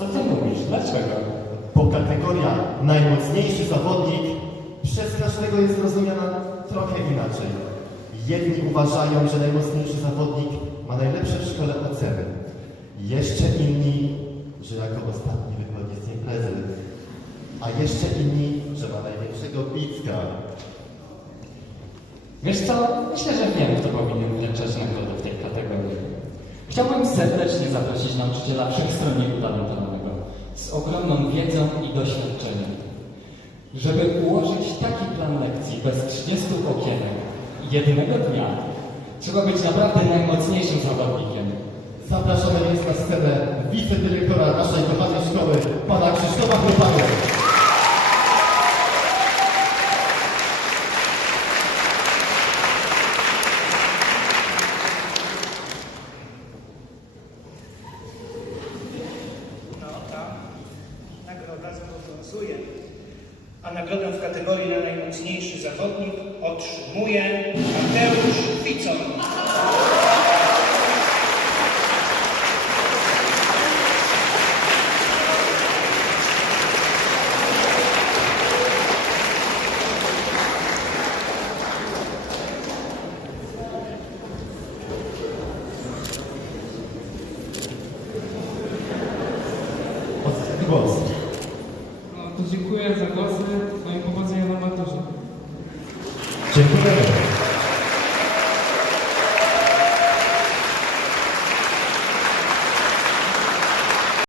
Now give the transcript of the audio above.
Co ty mówisz? Dlaczego? Bo kategoria najmocniejszy zawodnik przez każdego jest rozumiana trochę inaczej. Jedni uważają, że najmocniejszy zawodnik ma najlepsze w szkole oceny. Jeszcze inni, że jako ostatni wychodzi z imprezy. A jeszcze inni, że ma największego bicka. Wiesz co? Myślę, że wiem, kto powinien wręczać nagrodę w tej kategorii. Chciałbym serdecznie zaprosić nauczyciela wszechstronnie utalentowanego, ogromną wiedzą i doświadczeniem. Żeby ułożyć taki plan lekcji bez 30 okienek jednego dnia, trzeba być naprawdę najmocniejszym zawodnikiem. Zapraszamy jest na scenę wicedyrektora naszej kochanej szkoły, pana Krzysztofa A nagrodę w kategorii na najmocniejszy zawodnik otrzymuje Mateusz. Ostatni głos. Dziękuję za głosy, no i powodzenia na maturze. Dziękujemy.